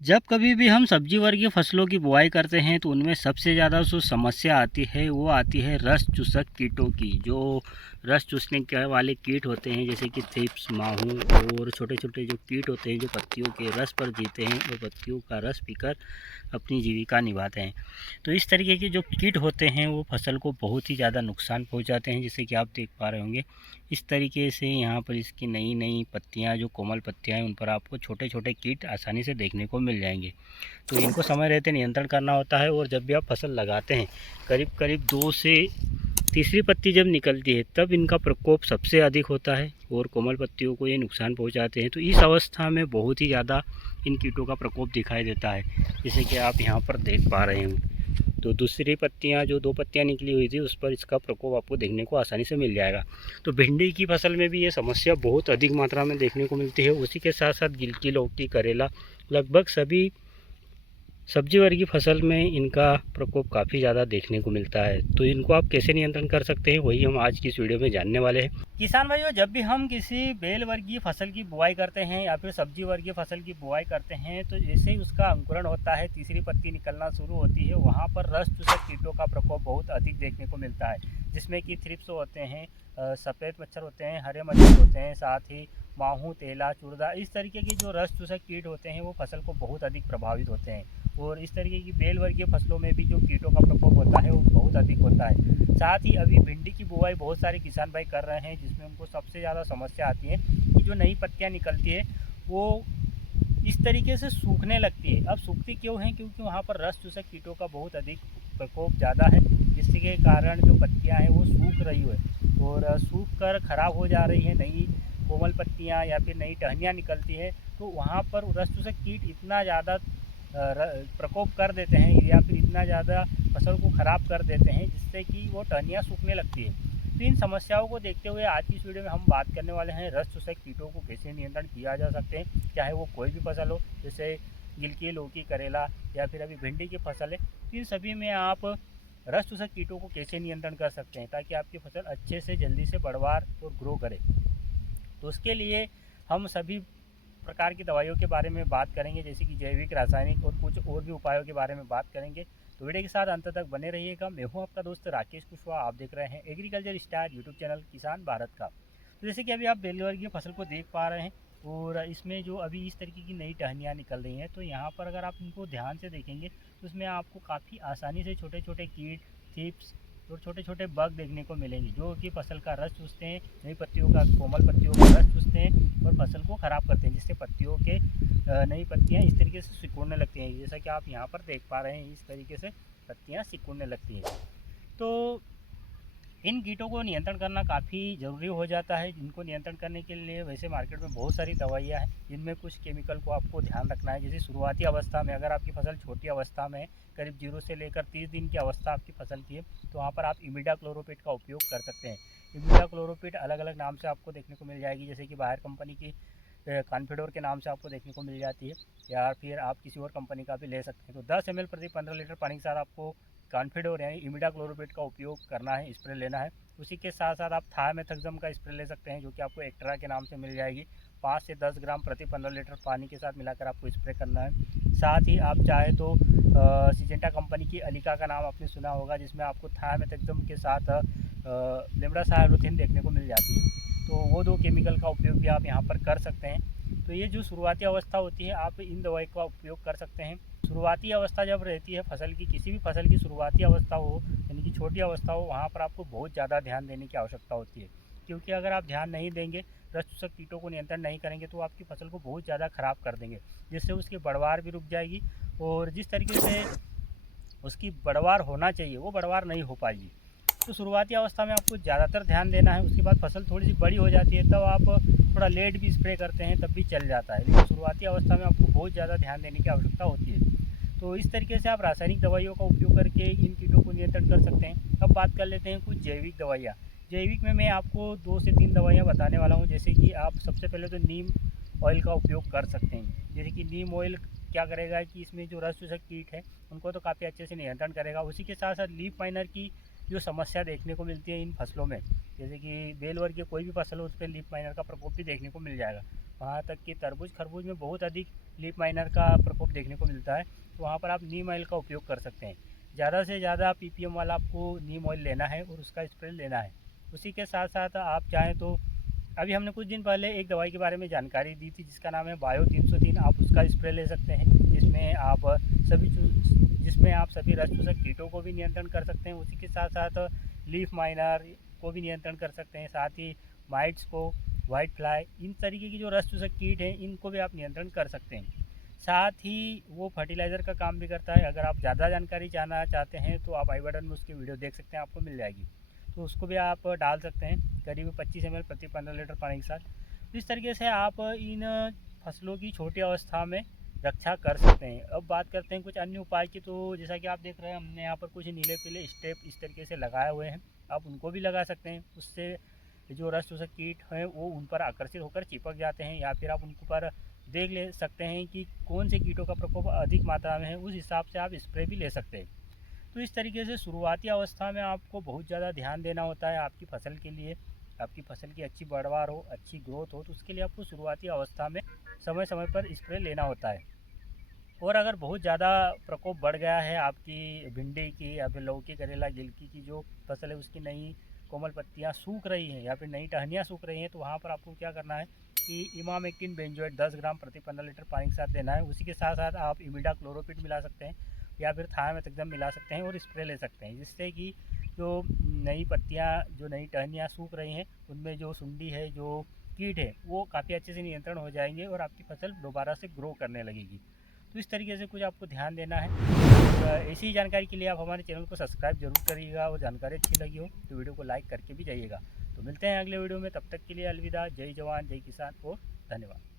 जब कभी भी हम सब्जी वर्गीय फसलों की बुआई करते हैं तो उनमें सबसे ज़्यादा जो समस्या आती है वो आती है रस चूसक कीटों की। जो रस चूसने के वाले कीट होते हैं जैसे कि थ्रिप्स, माहू और छोटे छोटे जो कीट होते हैं जो पत्तियों के रस पर जीते हैं और पत्तियों का रस पीकर अपनी जीविका निभाते हैं। तो इस तरीके के जो कीट होते हैं वो फसल को बहुत ही ज़्यादा नुकसान पहुंचाते हैं, जैसे कि आप देख पा रहे होंगे। इस तरीके से यहाँ पर इसकी नई नई पत्तियाँ, जो कोमल पत्तियाँ हैं, उन पर आपको छोटे छोटे कीट आसानी से देखने को मिल जाएंगे। तो इनको समय रहते नियंत्रण करना होता है। और जब भी आप फसल लगाते हैं, करीब करीब 2 से तीसरी पत्ती जब निकलती है तब इनका प्रकोप सबसे अधिक होता है और कोमल पत्तियों को ये नुकसान पहुंचाते हैं। तो इस अवस्था में बहुत ही ज़्यादा इन कीटों का प्रकोप दिखाई देता है, जैसे कि आप यहाँ पर देख पा रहे हैं। तो दूसरी पत्तियाँ, जो 2 पत्तियाँ निकली हुई थी, उस पर इसका प्रकोप आपको देखने को आसानी से मिल जाएगा। तो भिंडी की फसल में भी ये समस्या बहुत अधिक मात्रा में देखने को मिलती है। उसी के साथ साथ गिलकी, लौकी, करेला, लगभग सभी सब्जी वर्गीय फसल में इनका प्रकोप काफ़ी ज़्यादा देखने को मिलता है। तो इनको आप कैसे नियंत्रण कर सकते हैं, वही हम आज की इस वीडियो में जानने वाले हैं। किसान भाइयों, जब भी हम किसी बेल वर्गीय फसल की बुआई करते हैं या फिर सब्जी वर्गीय फसल की बुआई करते हैं, तो जैसे ही उसका अंकुरण होता है, तीसरी पत्ती निकलना शुरू होती है, वहाँ पर रस चूसक कीटों का प्रकोप बहुत अधिक देखने को मिलता है, जिसमें कि थ्रिप्स होते हैं, सफ़ेद मच्छर होते हैं, हरे मच्छर होते हैं, साथ ही माहू, तेला, चुड़दा, इस तरीके के जो रस चूसक कीट होते हैं वो फसल को बहुत अधिक प्रभावित होते हैं। और इस तरीके की बेल वर्गीय फसलों में भी जो कीटों का प्रकोप होता है वो बहुत अधिक होता है। साथ ही अभी भिंडी की बुआई बहुत सारे किसान भाई कर रहे हैं, जिसमें उनको सबसे ज़्यादा समस्या आती है कि जो नई पत्तियाँ निकलती है वो इस तरीके से सूखने लगती है। अब सूखती क्यों है? क्योंकि वहाँ पर रस चूसक कीटों का बहुत अधिक प्रकोप ज़्यादा है, जिसके कारण जो पत्तियाँ हैं वो सूख रही है और सूख कर ख़राब हो जा रही है। नई कोमल पत्तियाँ या फिर नई टहनियाँ निकलती है, तो वहाँ पर रस चूसक कीट इतना ज़्यादा प्रकोप कर देते हैं या फिर इतना ज़्यादा फसल को ख़राब कर देते हैं, जिससे कि वो टहनियाँ सूखने लगती है। तो इन समस्याओं को देखते हुए आज की इस वीडियो में हम बात करने वाले हैं रस चूसक कीटों को कैसे नियंत्रण किया जा सकते हैं, चाहे वो कोई भी फसल हो, जैसे गिलकी, लौकी, करेला या फिर अभी भिंडी की फसल है। तो इन सभी में आप रस चूसक कीटों को कैसे नियंत्रण कर सकते हैं ताकि आपकी फसल अच्छे से जल्दी से बढ़वार और ग्रो करे। तो उसके लिए हम सभी प्रकार की दवाइयों के बारे में बात करेंगे, जैसे कि जैविक, रासायनिक और कुछ और भी उपायों के बारे में बात करेंगे। तो वीडियो के साथ अंत तक बने रहिएगा। मैं हूं आपका दोस्त राकेश कुशवाहा, आप देख रहे हैं एग्रीकल्चर स्टार यूट्यूब चैनल किसान भारत का। तो जैसे कि अभी आप बेल वर्गीय फसल को देख पा रहे हैं और इसमें जो अभी इस तरीके की नई टहनियाँ निकल रही हैं, तो यहाँ पर अगर आप इनको ध्यान से देखेंगे तो उसमें आपको काफ़ी आसानी से छोटे छोटे कीट, थिप्स और छोटे छोटे बग देखने को मिलेंगे, जो कि फसल का रस चूसते हैं, नई पत्तियों का, कोमल पत्तियों का रस चूसते हैं और फसल को ख़राब करते हैं, जिससे पत्तियों के नई पत्तियां इस तरीके से सिकुड़ने लगती हैं, जैसा कि आप यहाँ पर देख पा रहे हैं। इस तरीके से पत्तियां सिकुड़ने लगती हैं। तो इन कीटों को नियंत्रण करना काफ़ी ज़रूरी हो जाता है। इनको नियंत्रण करने के लिए वैसे मार्केट में बहुत सारी दवाइयाँ हैं, जिनमें कुछ केमिकल को आपको ध्यान रखना है। जैसे शुरुआती अवस्था में अगर आपकी फसल छोटी अवस्था में है, करीब 0 से लेकर 30 दिन की अवस्था आपकी फसल की है, तो वहाँ पर आप इमिडाक्लोरोपिड का उपयोग कर सकते हैं। इमिडाक्लोरोपिड अलग अलग नाम से आपको देखने को मिल जाएगी, जैसे कि बायर कंपनी की कॉन्फिडोर के नाम से आपको देखने को मिल जाती है, या फिर आप किसी और कंपनी का भी ले सकते हैं। तो 10 ml प्रति 15 लीटर पानी के साथ आपको कॉन्फिडोर यानी इमिडाक्लोरोपिड का उपयोग करना है, स्प्रे लेना है। उसी के साथ साथ आप थायमेथक्सम का स्प्रे ले सकते हैं, जो कि आपको एक्ट्रा के नाम से मिल जाएगी। 5 से 10 ग्राम प्रति 15 लीटर पानी के साथ मिलाकर आपको स्प्रे करना है। साथ ही आप चाहे तो सिजेंटा कंपनी की अलिका का नाम आपने सुना होगा, जिसमें आपको थायमेथक्सम के साथ लेमडासाइलोथेन देखने को मिल जाती है। तो वो 2 केमिकल का उपयोग भी आप यहाँ पर कर सकते हैं। तो ये जो शुरुआती अवस्था होती है, आप इन दवाई का उपयोग कर सकते हैं। शुरुआती अवस्था जब रहती है फसल की, किसी भी फसल की शुरुआती अवस्था हो यानी कि छोटी अवस्था हो, वहाँ पर आपको बहुत ज़्यादा ध्यान देने की आवश्यकता होती है, क्योंकि अगर आप ध्यान नहीं देंगे, रस चूसक कीटों को नियंत्रण नहीं करेंगे, तो आपकी फसल को बहुत ज़्यादा ख़राब कर देंगे, जिससे उसकी बढ़वार भी रुक जाएगी और जिस तरीके से उसकी बढ़वार होना चाहिए वो बढ़वार नहीं हो पाएगी। तो शुरुआती अवस्था में आपको ज़्यादातर ध्यान देना है। उसके बाद फसल थोड़ी सी बड़ी हो जाती है, तब आप थोड़ा लेट भी स्प्रे करते हैं तब भी चल जाता है, लेकिन शुरुआती अवस्था में आपको बहुत ज़्यादा ध्यान देने की आवश्यकता होती है। तो इस तरीके से आप रासायनिक दवाइयों का उपयोग करके इन कीटों को नियंत्रण कर सकते हैं। अब बात कर लेते हैं कुछ जैविक दवाइयाँ। जैविक में मैं आपको 2 से 3 दवाइयाँ बताने वाला हूँ, जैसे कि आप सबसे पहले तो नीम ऑयल का उपयोग कर सकते हैं। जैसे कि नीम ऑयल क्या करेगा कि इसमें जो रस चूसक कीट है उनको तो काफ़ी अच्छे से नियंत्रण करेगा। उसी के साथ साथ लीफ माइनर की जो समस्या देखने को मिलती है इन फसलों में, जैसे कि बेल वर्गीय कोई भी फसल हो, उस पर लीफ माइनर का प्रकोप भी देखने को मिल जाएगा, वहाँ तक कि तरबूज खरबूज में बहुत अधिक लीफ माइनर का प्रकोप देखने को मिलता है। तो वहाँ पर आप नीम ऑयल का उपयोग कर सकते हैं। ज़्यादा से ज़्यादा पीपीएम वाला आपको नीम ऑयल लेना है और उसका स्प्रे लेना है। उसी के साथ साथ आप चाहें तो अभी हमने कुछ दिन पहले एक दवाई के बारे में जानकारी दी थी जिसका नाम है बायो 303। आप उसका स्प्रे ले सकते हैं, जिसमें आप सभी रस चूसक कीटों को भी नियंत्रण कर सकते हैं। उसी के साथ साथ लीफ माइनर को भी नियंत्रण कर सकते हैं, साथ ही माइट्स को, वाइट फ्लाई, इन तरीके की जो रस चूसक कीट हैं इनको भी आप नियंत्रण कर सकते हैं। साथ ही वो फर्टिलाइज़र का काम भी करता है। अगर आप ज़्यादा जानकारी जानना चाहते हैं तो आप आई बटन में उसकी वीडियो देख सकते हैं, आपको मिल जाएगी। तो उसको भी आप डाल सकते हैं करीब 25 ml प्रति 15 लीटर पानी के साथ। तो इस तरीके से आप इन फसलों की छोटी अवस्था में रक्षा कर सकते हैं। अब बात करते हैं कुछ अन्य उपाय की। तो जैसा कि आप देख रहे हैं हमने यहाँ पर कुछ नीले पीले स्टेप इस तरीके से लगाए हुए हैं, आप उनको भी लगा सकते हैं। उससे जो रस चूसक कीट हैं वो उन पर आकर्षित होकर चिपक जाते हैं, या फिर आप उनको पर देख ले सकते हैं कि कौन से कीटों का प्रकोप अधिक मात्रा में है, उस हिसाब से आप स्प्रे भी ले सकते हैं। तो इस तरीके से शुरुआती अवस्था में आपको बहुत ज़्यादा ध्यान देना होता है आपकी फ़सल के लिए। आपकी फ़सल की अच्छी पैदावार हो, अच्छी ग्रोथ हो, तो उसके लिए आपको शुरुआती अवस्था में समय समय पर स्प्रे लेना होता है। और अगर बहुत ज़्यादा प्रकोप बढ़ गया है आपकी भिंडी की या फिर लौकी करेला गिलकी की जो फसल है उसकी नई कोमल पत्तियां सूख रही हैं या फिर नई टहनियाँ सूख रही हैं, तो वहाँ पर आपको क्या करना है कि इमामेक्टिन बेंजोएट 10 ग्राम प्रति 15 लीटर पानी के साथ लेना है। उसी के साथ साथ आप इमिडा क्लोरोपिड मिला सकते हैं या फिर थायामेथाक्सम मिला सकते हैं और स्प्रे ले सकते हैं, जिससे कि जो नई पत्तियाँ, जो नई टहनियाँ सूख रही हैं उनमें जो सुंडी है, जो कीट है, वो काफ़ी अच्छे से नियंत्रण हो जाएंगे और आपकी फसल दोबारा से ग्रो करने लगेगी। तो इस तरीके से कुछ आपको ध्यान देना है। और ऐसी ही जानकारी के लिए आप हमारे चैनल को सब्सक्राइब जरूर करिएगा, और जानकारी अच्छी लगी हो तो वीडियो को लाइक करके भी जाइएगा। तो मिलते हैं अगले वीडियो में, तब तक के लिए अलविदा। जय जवान जय किसान और धन्यवाद।